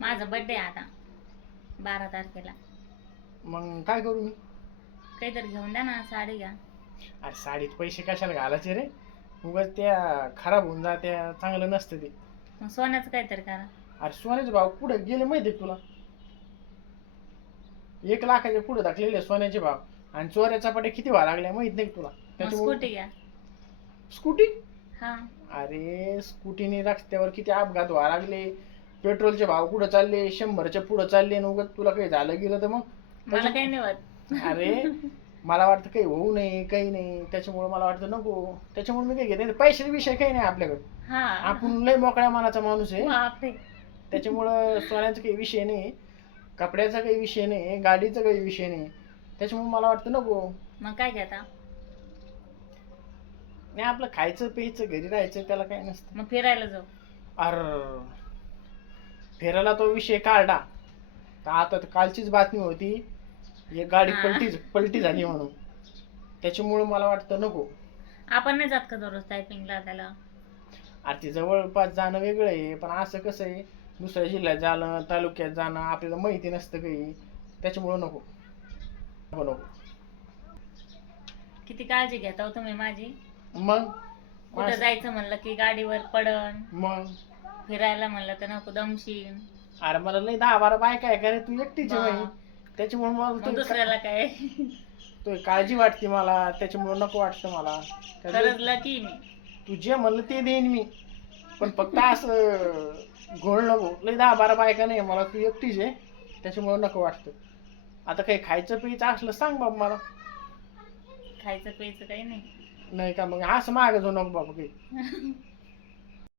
माझा बर्थडे आता. बारा तारखेला. मग काय करू मी? काहीतरी घेऊन द्या ना साडी घ्या. अरे साडीत पैसे कशाला घालायचे रे? उगाच त्या खराब होऊन जात्या चांगलं नसतं ते. मग सोन्याचं काहीतरी करा. अरे सोन्याचे भाव पुढे गेले माहिती का तुला? एक लाखाच्या पुढे दाखलेले सोन्याचे भाव. आणि चोऱ्या चपाट्या किती व्हायला लागल्या माहीत नाही का तुला? मग त्याच्यामुळे स्कूटी घ्या. स्कूटी? हा. अरे स्कूटीने रस्त्यावर किती अपघात व्हायला लागले. पेट्रोलचे भाव कुठं चालले? शंभरच्या पुढं चालले उगाच तुला काही झालं गेलं तर मग? मला काही नाही अरे मला वाटतं काही होऊ नये काही नाही. त्याच्यामुळे मला वाटतं नको. त्याच्यामुळे मी काही घेते पैशाचा विषय काही नाही आपल्याकडे. हा. आपण लय मोकळ्या मनाचा माणूस आहे. त्याच्यामुळं सोन्याचा काही विषय नाही. कपड्याचा काही विषय नाही. गाडीचा काही विषय नाही. त्याच्यामुळे मला वाटतं नको. मग काय घेता? नाही आपलं खायचं प्यायचं घरी राहायचं त्याला काय नसतं. मग फिरायला जाऊ. अर फिरायला तो विषय काढला. तर आता तर कालचीच बातमी होती एक गाडी हा. पलटी पलटी झाली म्हणून. त्याच्यामुळे मला वाटतं नको. आपण नाही जात का दररोज टायपिंगला त्याला? अरे ते जवळपास जाणं वेगळं आहे पण असं कसं आहे दुसऱ्या जिल्ह्यात जाणं तालुक्यात जाणं आपल्याला माहिती नसतं काही. त्याच्यामुळं नको. नको नको. किती काळजी घेता हो तुम्ही माझी? मग? कुठं असं- जायचं म्हणलं की गाडीवर पडन? मग? फिरायला म्हणलं तर नको दमशीन अरे मला लय दहा बारा बायका आहे का रे? तू एकटीच आहे बाई. त्याच्यामुळे मला मग तो- दुसऱ्याला काय? तो काळजी वाटते मला. त्याच्यामुळे नको वाटतं मला. खरंच लकी मी. तू जे म्हणलं ते देईन मी. पण फक्त असं घोळ नको. लय दहा बारा बायका नाही मला तू एकटीच आहे. त्याच्यामुळे नको वाटतं. आता काही खायचं प्यायचं असलं सांग बाबा मला. खायचं प्यायचं काही नाही. नाही का? मग असं मागं जाऊ नको बाबा काही.